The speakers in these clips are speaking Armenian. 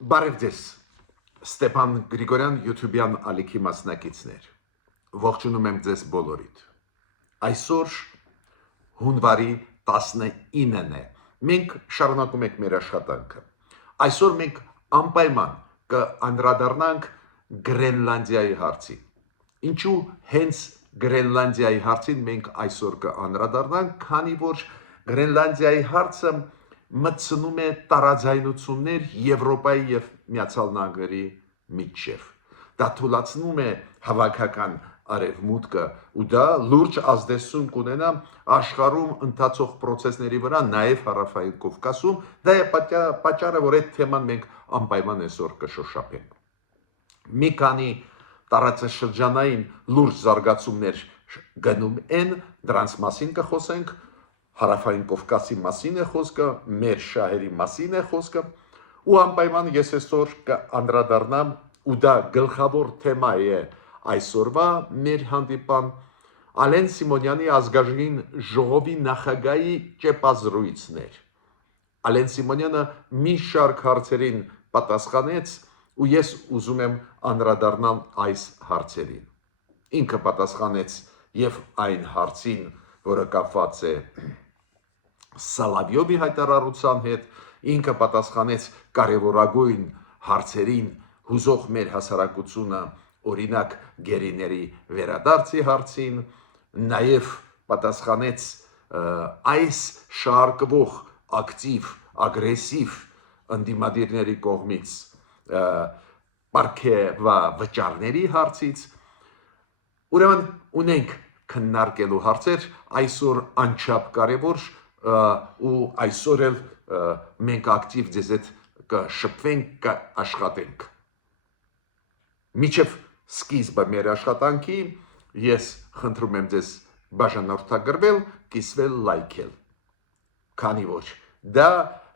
Բարև ձեզ, Ստեփան Գրիգորյան YouTube-յան ալիքի մասնակիցներ, ողջունում եմ ձեզ բոլորիդ, այսօր հունվարի 19-ն է, մենք շարունակում ենք մեր աշխատանքը, այսօր մենք անպայման կանդրադառնանք Գրենլանդիայի հարցին, ինչու հենց Գրենլանդիայի հարցին մենք այսօր կանդրադառնանք, քանի որ Գրենլանդիայի հարցը մտցնում է տարաձայնություններ Եվրոպայի և Միացյալ Նահանգների միջև։ Դա թույլատնում է հավաքական արևմուտքը ու դա լուրջ ազդեցություն կունենա աշխարհում ընթացող process-ների վրա, նաև Հարավային Կովկասում, դա է պատճառը, որ այդ թեման մենք անպայման այսօր կշոշափենք։ Մի քանի տարածաշրջանային լուրջ զարգացումներ գնում են, դրանց մասին կխոսենք, Հարավային Կովկասի մասին է խոսքը, մեր շահերի մասին է խոսքը, ու անպայման ես այսօր կանդրադառնամ, ու դա գլխավոր թեմա է այսօրվա մեր հանդիպան, Ալեն Սիմոնյանի ազգային ժողովի նախագահի ճեպազրույցներ։ Ալեն Սիմոնյանը մի շարք հարցերին պատասխանեց, ու ես ուզում եմ անդրադառնալ այս հարցերին։ Ինքը պատասխանեց եւ այն հարցին, որը կապված է Սալավյովի հայտարարության հետ, ինքը պատասխանեց կարևորագույն հարցերին, հուզող մեր հասարակությունը, օրինակ գերիների վերադարձի հարցին, նաև պատասխանեց այս շարքվող ակտիվ, ագրեսիվ ընդդիմադիրների կողմից պարգևավճարների հարցից, ուրեմն ունենք քննարկելու հարցեր, այսօր անչափ կարևոր ու այսօր էլ մենք ակտիվ ձեզ հետ կշփվենք, կաշխատենք։ Միջև սկիզբը մեր աշխատանքի ես խնդրում եմ ձեզ բաժանորդագրվել, կիսվել, լայքել, քանի որ դա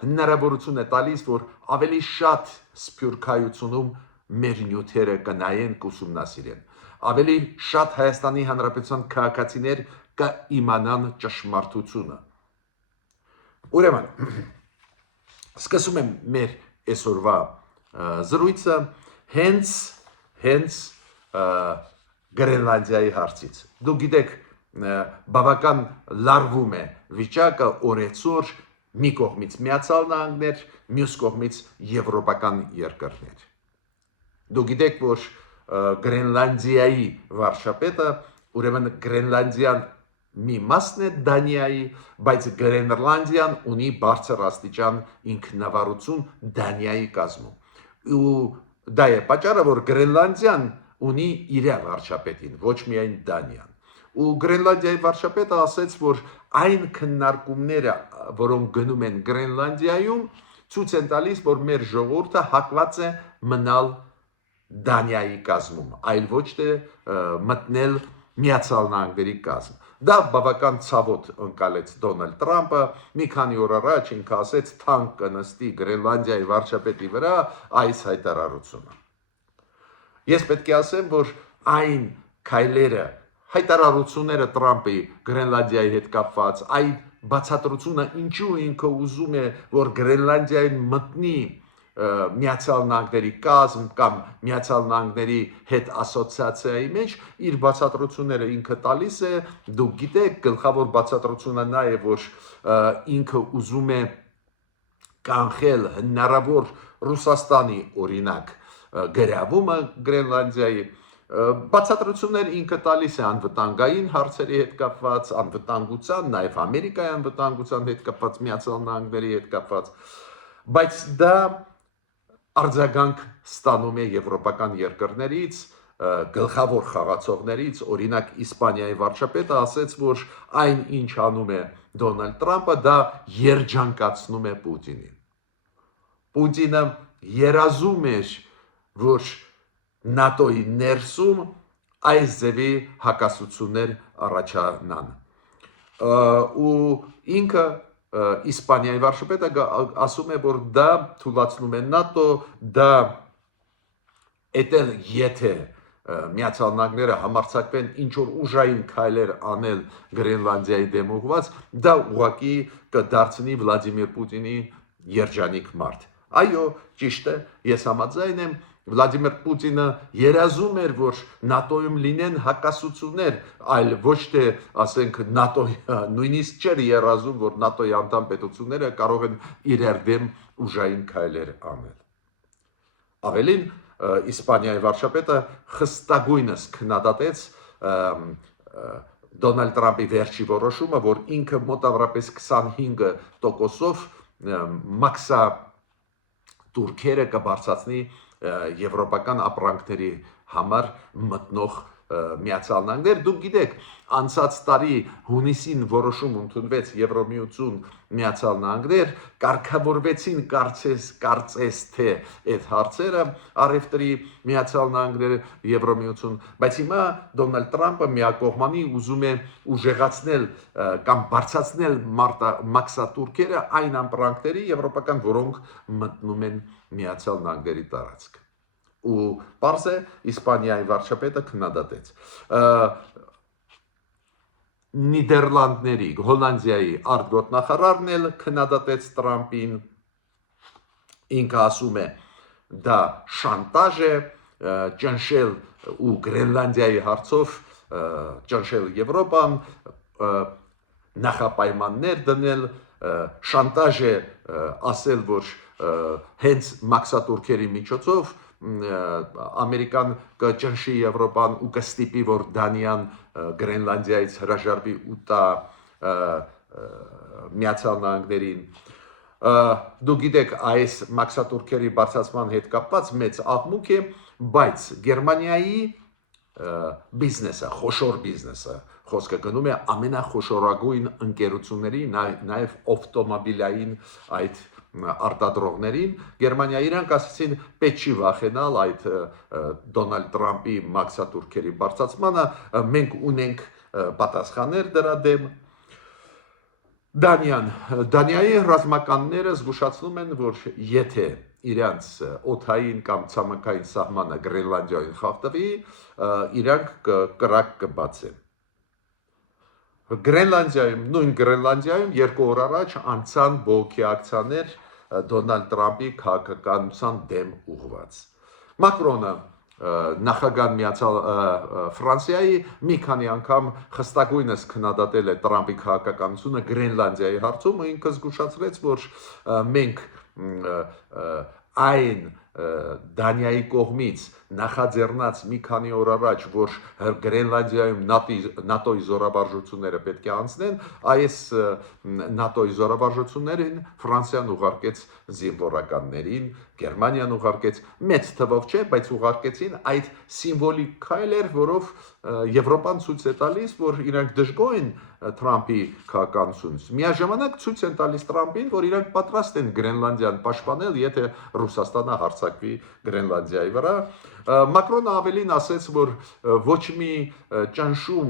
հնարավորություն է տալիս, որ ավելի շատ սփյուռքայությունում մեր նյութերը կնայեն, կուսումնասիրեն, ավելի շատ Հայաստանի Հանրապետության քաղաքացիներ կիմանան ճշմարտությունը։ Ուրեմն, սկսում եմ մեր այսօրվա զրույցը հենց Գրենլանդիայի հարցից։ Դուք գիտեք, բավական լարվում է վիճակը օրեցօր մի կողմից Միացյալ Նահանգներ, մյուս կողմից եվրոպական երկրներ։ Դուք գիտեք, որ Գրենլանդիայի վարչապետը, ուրեմն Գրենլանդիան մի մասն է Դանիայի, բայց Գրենլանդիան ունի բարձր աստիճան ինքնավարություն Դանիայի կազմում։ Ու դա է պատճառը, որ Գրենլանդիան ունի իր վարչապետին, ոչ միայն Դանիան։ Ու Գրենլանդիայի վարչապետը ասաց, որ այն քննարկումները, որոնք գնում են Գրենլանդիայում, ցույց են տալիս, որ մեր ժողովուրդը հակված է մնալ Դանիայի կազմում, այլ ոչ թե մտնել Միացյալ Նահանգների կազմ։ Դա բավական ցավոտ ընկալեց Դոնալդ Թրամփը, մի քանի օր առաջ ինքը ասեց թանկ կնստի Գրենլանդիայի վարչապետի վրա այս հայտարարությունը։ Ես պետք է ասեմ, որ այն քայլերը, հայտարարությունները Թրամփի Գրենլանդիայի հետ կապված, այն բացատրությունը ինչու ինքը ուզում է, որ Գրենլանդիային մտնի Միացյալ Նահանգների կազմ կամ Միացյալ Նահանգների հետ ասոցիացիայի մեջ, իր բացատրությունները ինքը տալիս է, դուք գիտեք, գլխավոր բացատրությունը նա է, որ ինքը ուզում է կանխել հնարավոր Ռուսաստանի օրինակ գրավումը Գրենլանդիայի, բացատրություններ ինքը տալիս է անվտանգային հարցերի հետ կապված, անվտանգության, նաև Ամերիկայի անվտանգության հետ կապված, Միացյալ Նահանգների հետ կապված, բայց դա արձագանք ստանում է եվրոպական երկրներից, գլխավոր խաղացողներից, օրինակ Իսպանիայի վարչապետը ասաց, որ այն ինչ անում է Դոնալդ Թրամփը, դա երջանկացնում է Պուտինին։ Պուտինը երազում էր, որ ՆԱՏՕ-ի ներսում այս ձևի հակասություններ առաջանան։ Ու ինքը Իսպանիայի վարչապետը ասում է, որ դա թույլատնում է ՆԱՏՕ, դա եթե Միացյալ Նահանգները համարձակվեն ինչ-որ ուժային քայլեր անել Գրենլանդիայի դեմ ուղղված, դա ուղղակի կդարձնի Վլադիմիր Պուտինի երջանիկ մարդ։ Այո, ճիշտ է, ես համաձայն եմ, Վլադիմիր Պուտինը երազում էր, որ ՆԱՏՕ-ում լինեն հակասություններ, այլ ոչ թե, ասենք, ՆԱՏՕ-ը նույնիսկ չէր երազում, որ ՆԱՏՕ-ի անդամ պետությունները կարող են իրար դեմ ուժային քայլեր անել։ Ավելին, Իսպանիայի վարչապետը խստագույնս քննադատեց Դոնալդ Տրամպի վերջի որոշումը, որ ինքը մոտավորապես 25%-ով մաքսա турքերը կբարձրացնի եվրոպական ապրանքների համար մտնող Միացյալ Նահանգներ։ Դուք գիտեք, անցած տարի հունիսին որոշում ընդունվեց Եվրոմիություն Միացյալ Նահանգներ, կարգավորվեցին կարծես թե այդ հարցերը առևտրի Միացյալ Նահանգները Եվրոմիություն, բայց հիմա Դոնալդ Տրամպը միակողմանի ուզում է ուժեղացնել կամ բարձրացնել մաքսատուրքերը այն ապրանքների եվրոպական, որոնք մտնում են Միացյալ Նահանգների տարածք։ Ու պարզ է, Իսպանիայի վարչապետը քննադատեց։ Նիդերլանդների, Հոլանդիայի արտգործնախարարն էլ քննադատեց Տրամպին, ինքը ասում է, դա շանտաժ է, ճնշել ու Գրենլանդիայի հարցով ճնշել Եվրոպան, նախապայմաններ դնել, շանտաժ է ասել, որ հենց մաքսատուրքերի միջոցով Ամերիկան կճնշի Եվրոպան ու կստիպի, որ Դանիան Գրենլանդիայից հրաժարվի ու տա Միացյալ Նահանգներին։ Դուք գիտեք, այս մաքսատուրքերի բարձրացման հետ կապված մեծ աղմուկ է, բայց Գերմանիայի բիզնեսը, խոշոր բիզնեսը, խոսքը գնում է ամենախոշորագույն ընկերությունների, նաև ավտոմոբիլային այդ արտադրողներին, Գերմանիա իրանք ասացին, պետք չի վախենալ այդ Դոնալդ Տրամպի մաքսատուրքերի բարձրացմանը, մենք ունենք պատասխաններ դրա դեմ։ Դանիայի ռազմականները զգուշացնում են, որ եթե իրանց օդային կամ ցամաքային սահմանը Գրենլանդիայում խախտվի, իրանք կրակ կբացեն։ Նույն Գրենլանդիայում 2 օր առաջ անցան բողոքի ակցիաներ Դոնալդ Տրամպի քաղաքականության դեմ ուղղված։ Մակրոնը նախագահ Ֆրանսիայի մի քանի անգամ խստագույնս քննադատել է Տրամպի քաղաքականությունը Գրենլանդիայի հարցում, ու ինքը զգուշացրեց, որ մենք այն Դանիայի կողմից նախաձեռնած մի քանի օր առաջ, որ Գրենլանդիայում ՆԱՏՕ-ի զորավարժությունները պետք է անցնեն, այս ՆԱՏՕ-ի զորավարժություններին Ֆրանսիան ուղարկեց զինվորականներին, Գերմանիան ուղարկեց, մեծ թվով չէ, բայց ուղարկեցին, այդ սիմվոլիկ քայլ էր, որով Եվրոպան ցույց է տալիս, որ իրանք դժգոհ են Տրամպի քաղաքականությունից։ Միաժամանակ ցույց են տալիս Տրամպին, որ իրանք պատրաստ են Գրենլանդիան պաշտպանել, եթե Ռուսաստանը հարձակվի Գրենլանդիայի վրա։ Մակրոնը ավելին ասեց, որ ոչ մի ճնշում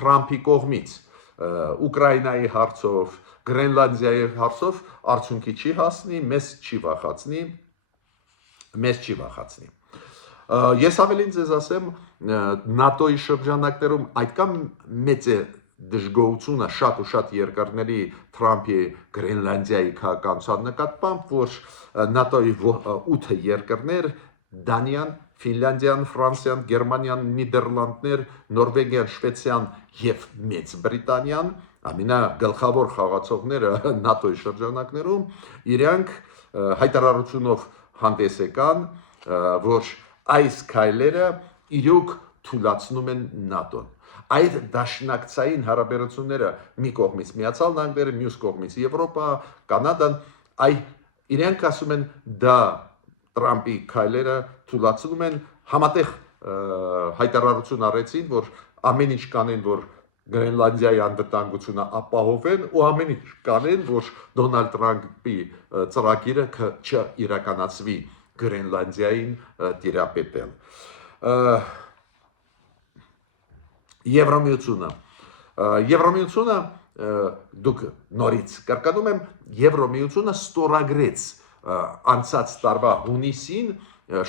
Տրամպի կողմից Ուկրաինայի հարցով, Գրենլանդիայի հարցով արդյունքի չի հասնի, մեզ չի վախացնի։ Ես ավելին ձեզ ասեմ, ՆԱՏՕ-ի շրջանակներում այդքան մեծ է դժգոհությունը շատ ու շատ երկրների Տրամպի Գրենլանդիայի քաղաքականության նկատմամբ, որ ՆԱՏՕ-ի 8 երկրներ Դանիան, Ֆինլանդիան, Ֆրանսիան, Գերմանիան, Նիդերլանդներ, Նորվեգիան, Շվեյցարիան եւ Մեծ Բրիտանիան, ամենագլխավոր խաղացողները ՆԱՏՕ-ի շրջանակներում, իրանք հայտարարությունով հանդես եկան, որ այս քայլերը իրոք թույլատնում են ՆԱՏՕ-ն։ Այդ դաշնակցային հարաբերությունները մի կողմից Միացյալ Նահանգները, մյուս կողմից Եվրոպա, Կանադան, իրենք ասում են դա Տրամպի քայլերը թույլատնում են, համատեղ հայտարարություն արեցին, որ ամեն ինչ կանեն, որ Գրենլանդիայի անվտանգությունը ապահովեն ու ամեն ինչ կանեն, որ Դոնալդ Տրամպի ծրագիրը չիրականացվի Գրենլանդիային տիրապետել։ Եվրոմիությունը, դուք նորից կրկնում եմ, Եվրոմիությունը ստորագրեց անցած տարվա հունիսին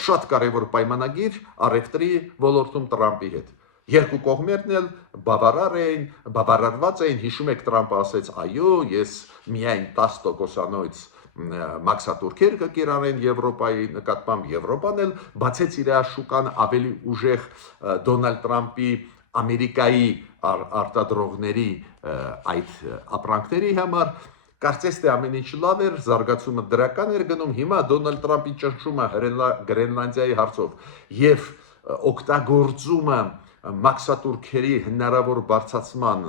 շատ կարևոր պայմանագիր առևտրի ոլորտում Տրամպի հետ։ Երկու կողմերն էլ բավարարված էին, հիշում եք Տրամպը ասեց, այո, ես միայն 10%-անոց մաքսատուրքեր կկիրառեն Եվրոպայի նկատմամբ, Եվրոպան էլ բացեց իր շուկան ավելի ուժեղ Դոնալդ Տրամպի Ամերիկայի արտադրողների այդ ապրանքների համար կարծես թե ամեն ինչ լավ էր, զարգացումը դրական էր գնում, հիմա Դոնալդ Տրամպի ճնշումը Գրենլանդիայի հարցով եւ օգտագործումը մաքսատուրքերի հնարավոր բարձրացման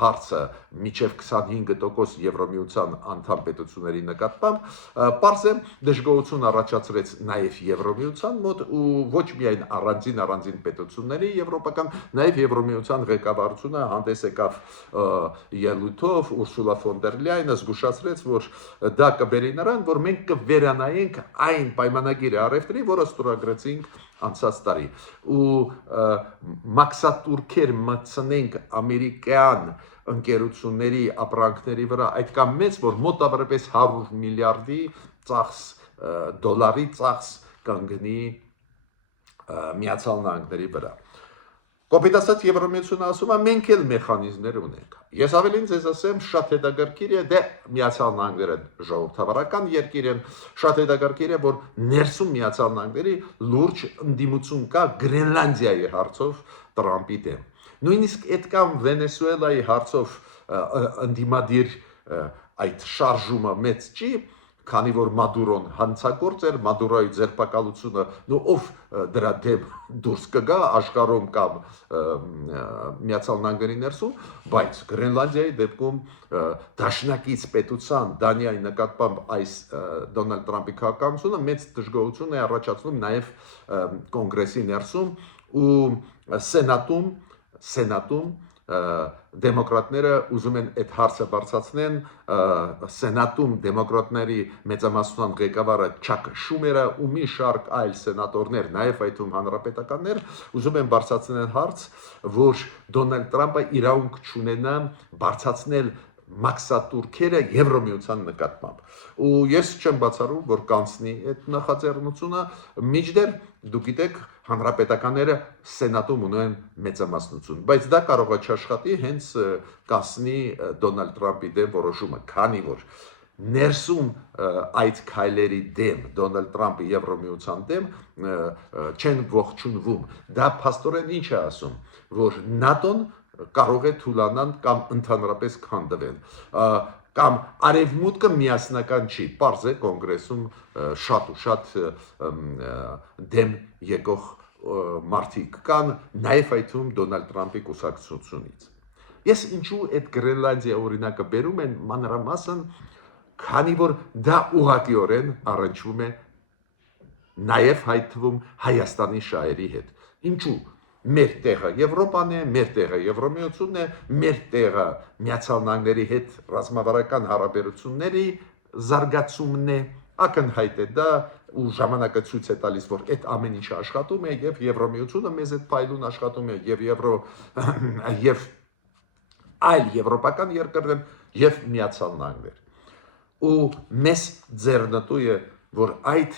հարցը միջև 25% Եվրոմիության անդամ պետությունների նկատմամբ պարզ է դժգոհություն առաջացրեց նաև Եվրոմիության մոտ ու ոչ միայն առանձին պետությունների եվրոպական, նաև Եվրոմիության ղեկավարությունը հանդես եկավ ելույթով Ուրսուլա ֆոն դեր Լյայնը զգուշացրեց, որ դա կբերի նրան, որ մենք կվերանայենք այն պայմանագիրը առևտրի, որը ստորագրեցինք անցած տարի ու մաքսատուրքեր մտցնենք ամերիկյան ընկերությունների ապրանքների վրա այդքան մեծ, որ մոտավորապես 100 միլիարդի դոլարի ծախս կընկնի Միացյալ Նահանգների վրա։ Կոպիտ ասած Եվրոմիությունը ասում է մենք էլ մեխանիզմներ ունենք։ Ես ավելին ձեզ ասեմ շատ հետաքրքիր է դե Միացյալ Նահանգները ժողովրդավարական երկիր են, շատ հետաքրքիր է որ ներսում Միացյալ Նահանգների լուրջ ընդդիմություն կա Գրենլանդիայի հարցով Տրամպի դեմ։ Նույնիսկ այդքան Վենեսուելայի հարցով ընդդիմադիր այդ շարժումը մեծ չի, քանի որ Մադուրոն հանցագործ էր, Մադուրոյի ձերբակալությունը ով դրա դեմ դուրս կգա աշխարհում կամ Միացյալ Նահանգների ներսում, բայց Գրենլանդիայի դեպքում դաշնակից պետության Դանիայի նկատմամբ այս Դոնալդ Տրամպի քաղաքականությունը մեծ դժգոհություն է առաջացնում նաև կոնգրեսի ներսում ու սենատում դեմոկրատները ուզում են այդ հարցը բարձրացնեն սենատում դեմոկրատների մեծամասնության ղեկավարը Չակ Շումերը ու մի շարք այլ սենատորներ, նաև այդում հանրապետականներ ուզում են բարձրացնել հարց, որ Դոնալդ Տրամպը իրավունք չունենա բարձրացնել մաքսատուրքերը Եվրոմիության նկատմամբ ու ես չեմ բացառում որ կանցնի այդ նախաձեռնությունը միջդեռ դուք գիտեք հանրապետականները սենատում ունեն մեծամասնություն բայց դա կարող է չաշխատի հենց կանցնի Դոնալդ Տրամպի դեմ որոշումը քանի որ ներսում այդ քայլերի դեմ Դոնալդ Տրամպի Եվրոմիության դեմ չեն ողջունվում դա փաստորեն ինչ է ասում որ ՆԱՏՕ-ն կարող է թուլանալ կամ ընդհանրապես քանդվել կամ արևմուտքը միասնական չի պարզ է կոնգրեսում շատ ու շատ դեմ եկող մարդիկ կան նաև այդում Դոնալդ Տրամպի կուսակցությունից ես ինչու այդ Գրենլանդիա օրինակը բերում են մանրամասն քանի որ դա ուղղակիորեն առնչվում է նաև հայտ թվում Հայաստանի շահերի հետ ինչու մեր տեղը Եվրոպան է, մեր տեղը Եվրոմիությունն է, մեր տեղը Միացյալ Նահանգների հետ ռազմավարական հարաբերությունների զարգացումն է, ակնհայտ է դա ու ժամանակը ցույց է տալիս, որ այդ ամեն ինչը աշխատում է եւ Եվրոմիությունը մեզ այդ փայլուն աշխատում է եւ այլ եվրոպական երկրներ եւ Միացյալ Նահանգներ։ Ու մեզ ձեռնտու է, որ այդ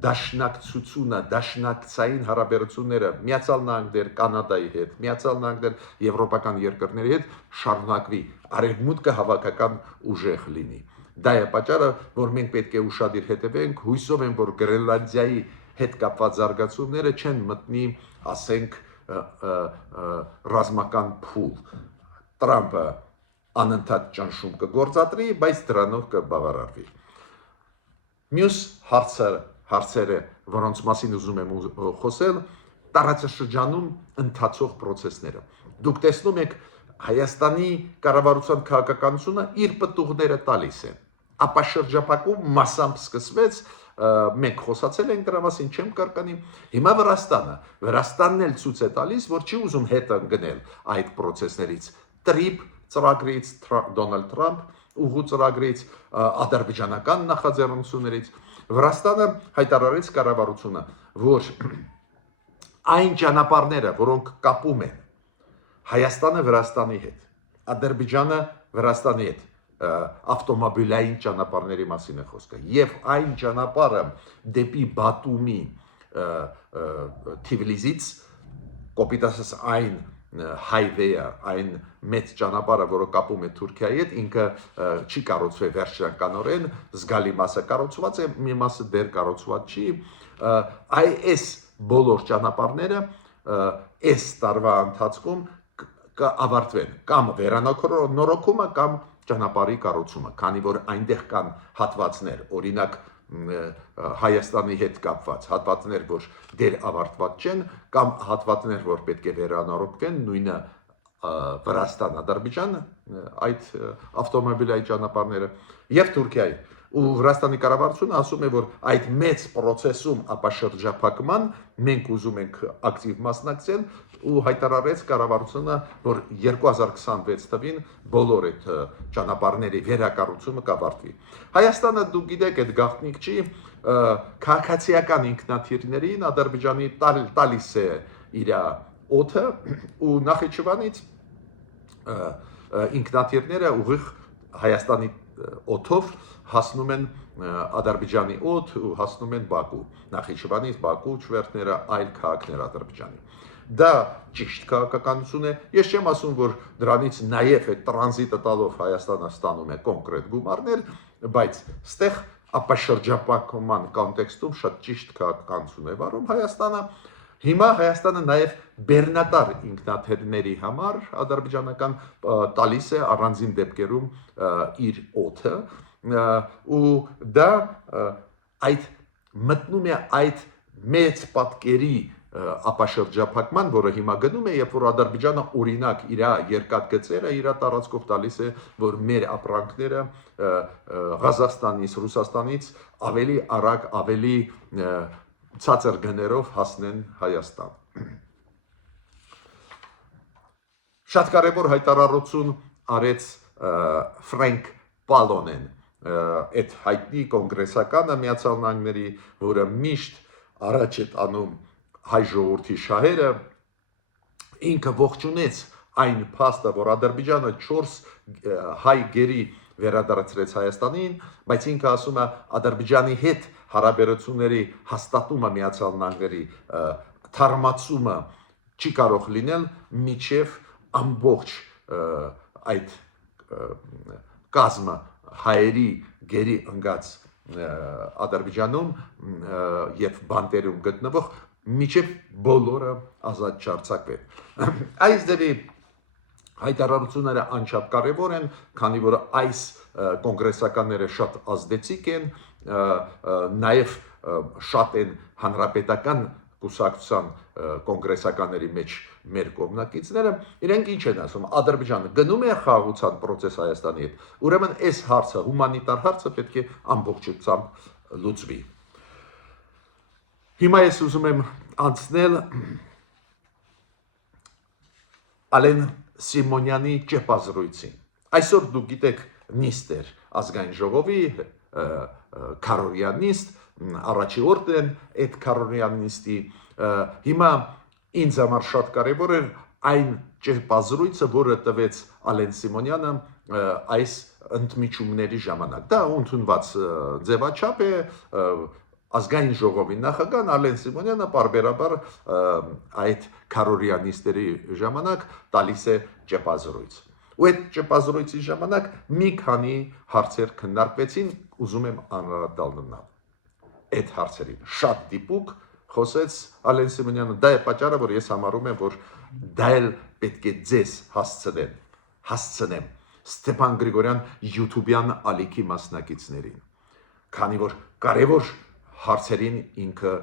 դաշնակցությունը, դաշնակցային հարաբերությունները Միացյալ Նահանգներ, Կանադայի հետ, Միացյալ Նահանգներ, եվրոպական երկրների հետ շարունակվի, արևմուտքը հավաքական ուժեղ լինի։ Դա է պատճառը, որ մենք պետք է ուշադիր հետևենք, հույսով եմ, որ Գրենլանդիայի հետ կապված զարգացումները չեն մտնի, ասենք, ռազմական փուլ։ Տրամպը անընդհատ ճնշում կգործադրի, բայց դրանով կբավարարվի։ Մյուս հարցերը, որոնց մասին ուզում եմ խոսել, տարածաշրջանում ընթացող process-ները։ Դուք տեսնում եք Հայաստանի կառավարության քաղաքականությունը իր պտուղները տալիս է։ Ապա շրջափակում մասամբ սկսվեց, մենք խոսացել ենք դրա մասին, չեմ կարկանի։ Հիմա Վրաստանն էլ ցույց է տալիս, որ չի ուզում հետ ընկնել այդ process-ներից։ TRIP ծրագրից Դոնալդ Տրամպ ուղու ծրագրից ադրբեջանական նախաձեռնություններից Վրաստանը հայտարարեց կառավարությունը, որ այն ճանապարհները, որոնք կապում են Հայաստանը Վրաստանի հետ, Ադրբեջանը Վրաստանի հետ, ավտոմոբիլային ճանապարհների մասին է խոսքը, եւ այն ճանապարհը դեպի Բաթումի Թիֆլիսից, կոպիտ ասած այն հայվեը, այն մեծ ճանապարհը, որը կապում է Թուրքիայի հետ, ինքը չի կառուցվել վերջնականորեն, զգալի մասը կառուցված է, մի մասը դեռ կառուցված չի։ Այս բոլոր ճանապարհները այս տարվա ընթացքում կավարտվեն կամ վերանորոգումը կամ ճանապարհի կառուցումը, քանի որ այնտեղ կան հատվածներ, օրինակ Հայաստանի հետ կապված հատվածներ, որ դեռ ավարտված չեն, կամ հատվածներ, որ պետք է վերանորոգվեն, նույնը Վրաստան, Ադրբեջան, այդ ավտոմոբիլային ճանապարհները եւ Թուրքիայի։ Ու Վրաստանի կառավարությունը ասում է, որ այդ մեծ process-ում ապաշրջափակման մենք ուզում ենք ակտիվ մասնակցել ու հայտարարեց կառավարությունը, որ 2026 թվին բոլոր այդ ճանապարհների վերակառուցումը կավարտվի։ Հայաստանը դուք գիտեք, այդ գաղտնիք չի, քաղաքացիական ինքնաթիռներին Ադրբեջանի տալիս է իր օդը ու Նախիջևանից ինքնաթիռները ուղիղ Հայաստանի օդով հասնում են Ադրբեջանի օդ ու հասնում են Բաքու, Նախիջևանից Բաքու չվերթները այլ քաղաքներ Ադրբեջանի։ Դա ճիշտ քաղաքականություն է։ Ես չեմ ասում, որ դրանից նաև այդ տրանզիտը տալով Հայաստանը ստանում է կոնկրետ գումարներ, բայց ստեղ ապաշրջապակման կոնտեքստում շատ ճիշտ քաղաքականություն է վարում Հայաստանը։ Հիմա Հայաստանը նաև բեռնատար ինքնաթիռների համար ադրբեջանական տալիս է առանձին դեպքերում իր օդը ու դա այդ մտնում է այդ մեծ պատկերի ապաշրջափակման, որը հիմա գնում է, երբ որ Ադրբեջանը օրինակ իր երկաթգծերը իր տարածքով տալիս է, որ մեր ապրանքները Ղազախստանից, Ռուսաստանից ավելի արագ, ավելի ցածր գներով հասնեն Հայաստան։ Շատ կարևոր հայտարարություն արեց Ֆրենկ Պալոնեն, այդ հայտնի կոնգրեսականը Միացյալ Նահանգների, որը միշտ առաջ է տանում հայ ժողովրդի շահերը, ինքը ողջունեց այն փաստը, որ Ադրբեջանը 4 հայ գերի վերադարձրեց Հայաստանին, բայց ինքը ասում է Ադրբեջանի հետ հարաբերությունների հաստատումը Միացյալ Նահանգների թարմացումը չի կարող լինել միջև ամբողջ այդ կազմը հայերի գերի ընկած Ադրբեջանում եւ բանտերում գտնվող միջև բոլորը ազատ չարձակվեն։ Այս դեպի հայտարարությունները անչափ կարևոր են, քանի որ այս կոնգրեսականները շատ ազդեցիկ են, նաև շատ են հանրապետական կուսակցության կոնգրեսականների մեջ մեր կողմնակիցները, իրենք ինչ են ասում, Ադրբեջանը գնում է խաղաղության process Հայաստանի հետ, ուրեմն այս հարցը, հումանիտար հարցը պետք է ամբողջությամբ լուծվի։ Հիմա ես ուզում եմ անցնել Ալեն Սիմոնյանի ճեպազրույցին։ Այսօր դուք գիտեք նիստ էր ազգային ժողովի քարորյա նիստ, առաջի օրդն այդ քարորյա նիստի, հիմա ինձ համար շատ կարևոր էր այն ճեպազրույցը, որը տվեց Ալեն Սիմոնյանը այս ընդմիջումների ժամանակ։ Դա ընդունված ձևաչափ է, ազգային ժողովի նախագահ Ալեն Սիմոնյանը պարբերաբար այդ քարորյա նիստերի ժամանակ տալիս է ճեպազրույց։ Ու այդ ճեպազրույցի ժամանակ մի քանի հարցեր քննարկվեցին, ուզում եմ անդրադառնալ այդ հարցերին։ Շատ դիպուկ խոսեց Ալեն Սիմոնյանը, դա է պատճառը, որ ես համարում եմ, որ դա էլ պետք է ձեզ հասցնեմ Ստեփան Գրիգորյան YouTube-յան ալիքի մասնակիցներին, քանի որ կարևոր հարցերին ինքը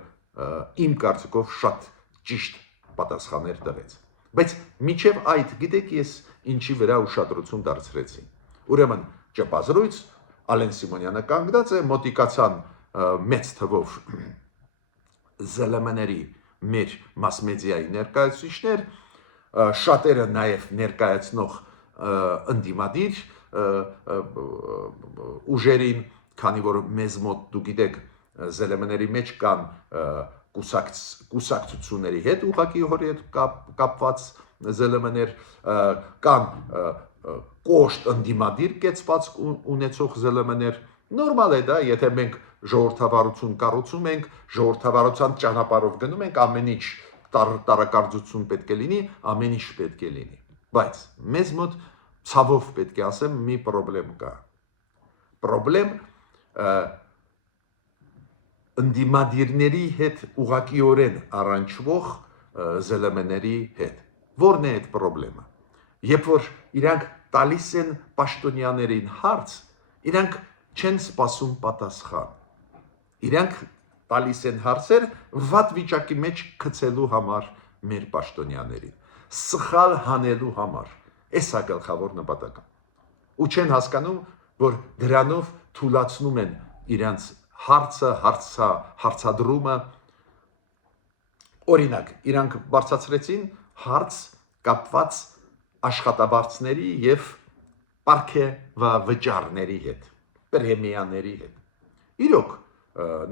իմ կարծիքով շատ ճիշտ պատասխաններ տվեց։ Բայց միջև այդ գիտեք ես ինչի վրա ուշադրություն դարձրեցի։ Ուրեմն ճեպազրույց Ալեն Սիմոնյանը կանգնած է, մոտիկացան մեծ թվով ԶԼՄ-ների մեր մաս-մեդիայի ներկայացուցիչներ, շատերը նաև ներկայացնող ընդդիմադիր ուժերին, քանի որ մեզ մոտ դու գիտեք ԶԼՄ-ների մեջ կան կուսակցությունների հետ ուղղակի հորի հետ կապված ԶԼՄ-ներ, կան կոշտ ընդդիմադիր կեցված ունեցող ԶԼՄ-ներ, նորմալ է դա, եթե մենք ժողովրդավարություն կառուցում ենք, ժողովրդավարության ճանապարհով գնում ենք, ամեն ինչ տարակարծություն պետք է լինի, ամեն ինչ պետք է լինի։ Բայց մեզ մոտ ցավով պետք է ասեմ մի խնդրեմ կա։ Խնդրեմ ընդդիմադիրների հետ ուղղակիորեն առնչվող ԶԼՄ-ների հետ։ Որն է այդ խնդրեմը։ Երբ որ իրանք տալիս են պաշտոնյաներին հարց, իրանք չեն սպասում պատասխան։ Իրանք տալիս են հարցեր վատ վիճակի մեջ գցելու համար մեր պաշտոնյաներին, սխալ հանելու համար։ Էս է գլխավոր նպատակը։ Ու չեն հասկանում, որ դրանով թուլացնում են իրանց հարցադրումը։ Օրինակ, իրանք բարձրացրեցին հարց կապված աշխատավարձների եւ պարգևավճարների հետ, պրեմիաների հետ։ Իրոք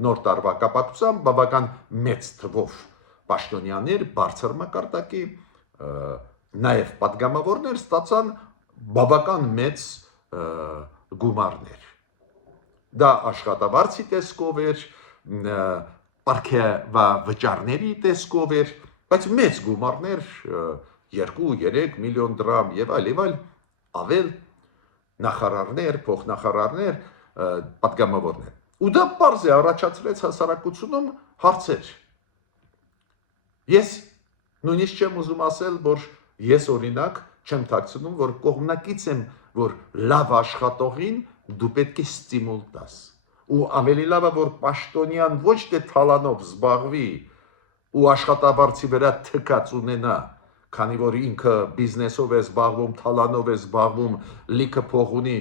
նոր տարվա կապակցությամբ բավական մեծ թվով պաշտոնյաներ բարձր մակարդակի նաև պատգամավորներ ստացան բավական մեծ գումարներ։ Դա աշխատավարձի տեսքով էր, պարգևավճարների տեսքով էր, բայց մեծ գումարներ 2-3 միլիոն դրամ եւ այլ ավել նախարարներ, փոխնախարարներ, պատգամավորներ։ Ու դա պարզ է առաջացրեց հասարակությունում հարցեր։ Ես նույնիսկ չեմ ուզում ասել, որ ես օրինակ չեմ թաքցնում, որ կողմնակից եմ, որ լավ աշխատողին դու պետք է ստիմուլ տաս։ Ու ավելի լավ է, որ պաշտոնյան ոչ թե թալանով զբաղվի ու աշխատավարձի վրա թքած ունենա, քանի որ ինքը բիզնեսով է զբաղվում, թալանով է զբաղվում, լիքը փող ունի,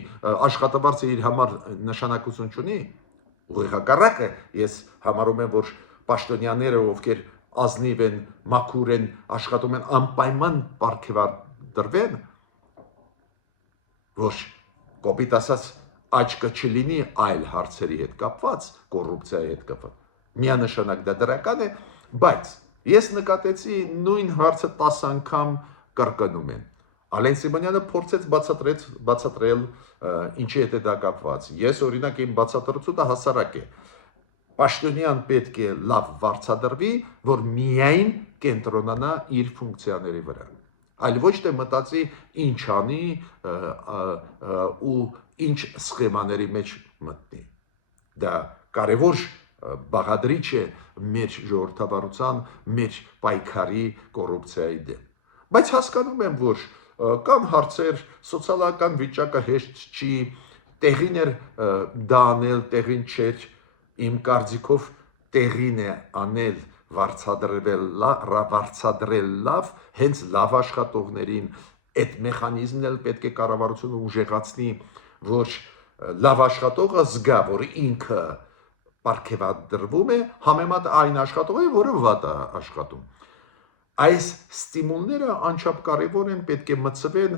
աշխատավարձը իր համար նշանակություն չունի։ Ուղղակի հակառակը, ես համարում եմ, որ պաշտոնյաները, ովքեր ազնիվ են, մաքուր են, աշխատում են, անպայման պարգևադրվեն, որ կոպիտ ասած աչքը չլինի այլ հարցերի հետ կապված, կոռուպցիայի հետ կապված։ Միանշանակ դա դրական է, բայց ես նկատեցի նույն հարցը 10 անգամ կրկնում են։ Ալեն Սիմոնյանը փորձեց բացատրել ինչի հետ է դա կապված։ Ես օրինակ իմ բացատրությունը հասարակ է։ Պաշտոնյան պետք է լավ վարձատրվի, որ միայն կենտրոնանա իր ֆունկցիաների վրա։ Այլ ոչ թե մտածի ինչ անի ու ինչ սխեմաների մեջ մտնի։ Դա կարևոր բաղադրիչ է մեր ժողովրդավարության, մեր պայքարի կոռուպցիայի դեմ։ Բայց հասկանում եմ, որ կան հարցեր, սոցիալական վիճակը հեշտ չի, տեղին էր դա անել, տեղին չէր, իմ կարծիքով տեղին է անել վարձադրել լավ, հենց լավ աշխատողներին, այդ մեխանիզմն էլ պետք է կառավարությունը ուժեղացնի, որ լավ աշխատողը զգա, որ ինքը պարգևադրվում է համեմատ այն աշխատողի, որը վատ է աշխատում։ Այս ստիմուլները անչափ կարևոր են, պետք է մտցվեն,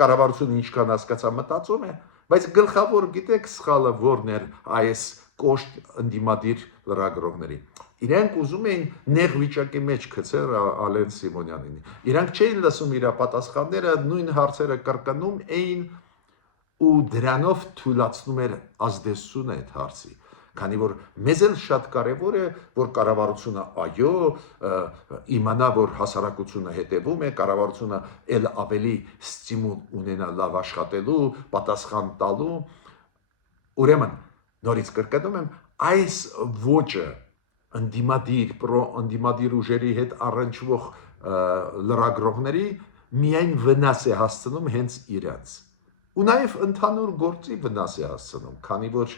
կառավարությունը ինչքան հասկացա մտածում է, բայց գլխավոր գիտեք սխալը որն էր այս կոշտ ընդդիմադիր լրագրողների։ Իրանք ուզում էին նեղ վիճակի մեջ գցել Ալեն Սիմոնյանին։ Իրանք չէին լսում իր պատասխանները, նույն հարցերը կրկնում էին ու դրանով թույլատրում էր ազդեցությունը այդ հարցի։ Քանի որ մեզ էլ շատ կարևոր է, որ կառավարությունը այո, իմանա, որ հասարակությունը հետևում է, կառավարությունը էլ ավելի ստիմուլ ունենա լավ աշխատելու, պատասխան տալու։ Ուրեմն, նորից կրկնում եմ, այս ոճը ընդդիմադիր ուժերի հետ առնչվող լրագրողների միայն վնաս է հասցնում հենց իրենց։ Ու նաև ընդհանուր գործի վնաս է հասցնում, քանի որ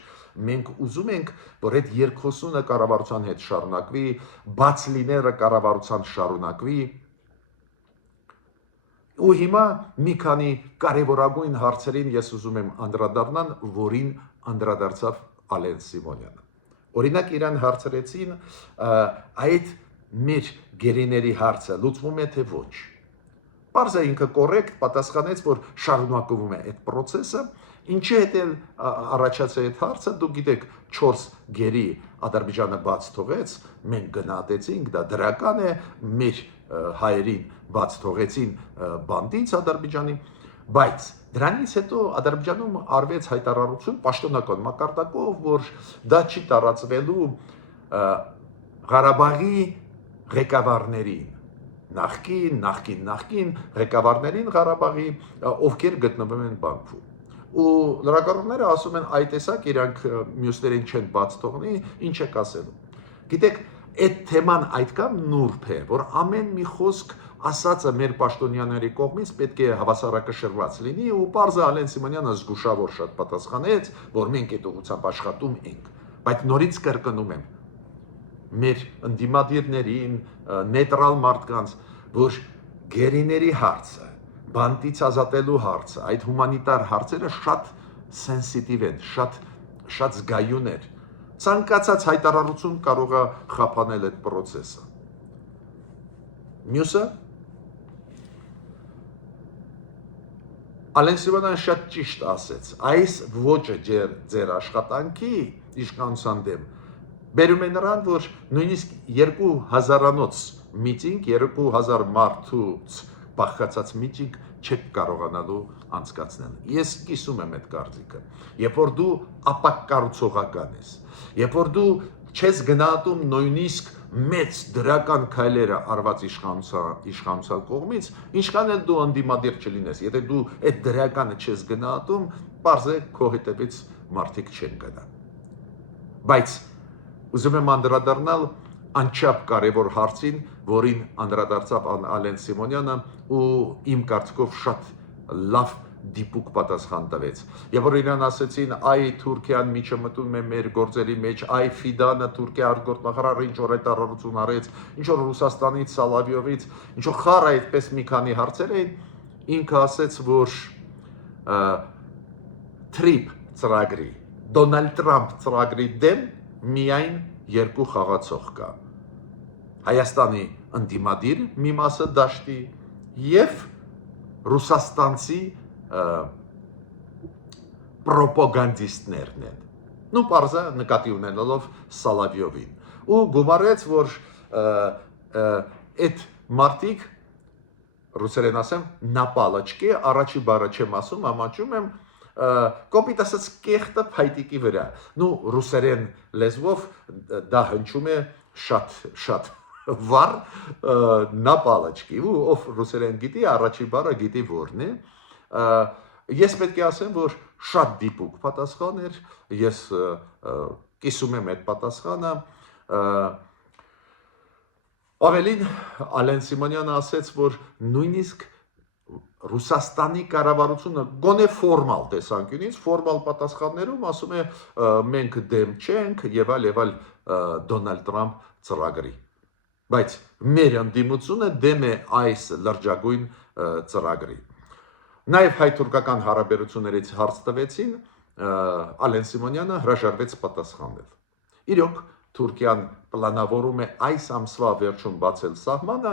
մենք ուզում ենք, որ այդ երկխոսությունը կառավարության հետ շարունակվի, բաց լինելը կառավարության շարունակվի։ Ու հիմա մի քանի կարևորագույն հարցերին ես ուզում եմ անդրադառնալ, որին անդրադարձավ Ալեն Սիմոնյանը։ Օրինակ իրան հարցրեցին այդ մեր գերիների հարցը լուծվում է թե ոչ։ Պարզ է ինքը կոռեկտ պատասխանեց, որ շարունակվում է այդ process-ը, ինչի հետ էլ առաջացել այդ հարցը, դուք գիտեք 4 գերի Ադրբեջանը բաց թողեց, մենք գնահատեցինք, դա դրական է, մեր հայերին բաց թողեցին բանդից Ադրբեջանի, բայց դրանից հետո Ադրբեջանում արվեց հայտարարություն պաշտոնական մակարդակով, որ դա չի տարածվելու ղեկավարներին, նախկին ղեկավարներին Ղարաբաղի, ովքեր գտնվում են Բաքվում։ Ու լրագրողները ասում են այ տեսակ իրանք մյուսներին չեն բաց թողնի, ինչ եք ասելու։ Գիտեք, այդ թեման այդքան նուրբ է, որ ամեն մի խոսք ասածը մեր պաշտոնյաների կողմից պետք է հավասարակշռված լինի ու պարզը Ալեն Սիմոնյանը զգուշավոր շատ պատասխանեց, որ մենք այդ ուղղությամբ աշխատում ենք, բայց նորից կրկնում եմ մեր ընդդիմադիրներին, նեյտրալ մարդկանց, որ գերիների հարցը, բանտից ազատելու հարցը, այդ հումանիտար հարցերը շատ սենսիտիվ են, շատ զգայուն են։ Ցանկացած հայտարարություն կարող է խափանել այդ process-ը։ Մյուսը Ալեն Սիմոնյանը շատ ճիշտ ասեց, այս ոճը ձեր աշխատանքի իշխանության դեմ բերում է նրան, որ նույնիսկ 2000-անոց միտինգ, 2000 մարդուց բաղկացած միտինգ չեք կարողանալու անցկացնել։ Ես կիսում եմ այդ կարծիքը։ Երբ որ դու ապակառուցողական ես, երբ որ դու չես գնահատում նույնիսկ մեծ դրական քայլերը արված իշխանության կողմից, ինչքան էլ դու անդիմադիր չլինես, եթե դու այդ դրականը չես գնահատում, պարզ է քո հետևից մարդիկ չեն գնա։ Բայց ուզում եմ անդրադառնալ անչափ կարևոր հարցին, որին անդրադարձավ Ալեն Սիմոնյանը ու իմ կարծիքով շատ լավ դիպուկ պատասխան տվեց։ Եվ որ իրան ասեցին, այ Թուրքիան միջը մտնում է մեր գործերի մեջ, այ Ֆիդանը Թուրքիա արտգործնախարարը ինչ որ հայտարարություն արեց, ինչ որ Ռուսաստանից, Սալավիովից, ինչ որ խառ այդպես մի քանի հարցեր էին, ինքը ասեց, որ TRIP ծրագրի, Դոնալդ Տրամփ ծրագրի դեմ միայն երկու խաղացող կա։ Հայաստանի ընդդիմադիր մի մասը դաշտի եւ ռուսաստանցի պրոպագանդիստներն են։ Նու պարզա նկատի ունենալով Սալավիովին։ Ու գումարեց, որ այդ մարդիկ ռուսերեն ասեմ, նապալաչկի, առաջի բառը չեմ ասում, ամաչում եմ, կոպիտ ասած կեղտը փայտիկի վրա։ Նու ռուսերեն լեզվով դա հնչում է շատ վառ նապալաչկի, ու ով ռուսերեն գիտի, առաջի բառը գիտի որն է։ Ես պետք է ասեմ, որ շատ դիպուկ պատասխան էր, ես կիսում եմ այդ պատասխանը։ Ավելին Ալեն Սիմոնյանը ասեց, որ նույնիսկ Ռուսաստանի կառավարությունը գոնե ֆորմալ տեսանկյունից, ֆորմալ պատասխաններում ասում է մենք դեմ չենք եւ այլ Դոնալդ Տրամփ ծրագրի։ Բայց մեր ընդդիմությունը դեմ է այս լրջագույն ծրագրի։ Նաեւ հայ-թուրքական հարաբերություններից հարց տվեցին, Ալեն Սիմոնյանը հրաժարվեց պատասխանել։ Իրոք Թուրքիան պլանավորում է այս ամսվա վերջում բացել սահմանը,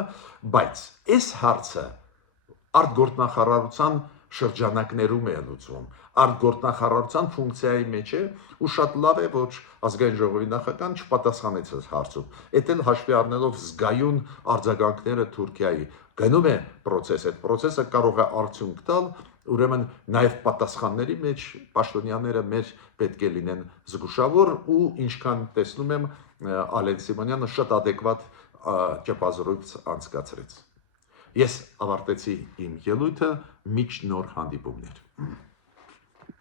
բայց այս հարցը արտգործնախարարության շրջանակներում է լուծվում, արտգործնախարարության ֆունկցիայի մեջ է ու շատ լավ է, որ ազգային ժողովի նախագահան չպատասխանեց այս հարցում։ Էդ էլ հաշվի առնելով զգայուն արձագանքները Թուրքիայի գնում է process, այդ process-ը կարող է արդյունք տալ, ուրեմն նաև պատասխանների մեջ պաշտոնյաները մեր պետք է լինեն զգուշավոր ու ինչքան տեսնում եմ Ալեն Սիմոնյանը շատ adekvat ճեպազրույց անցկացրեց։ Ես ավարտեցի իմ ելույթը, միջ նոր հանդիպումներ։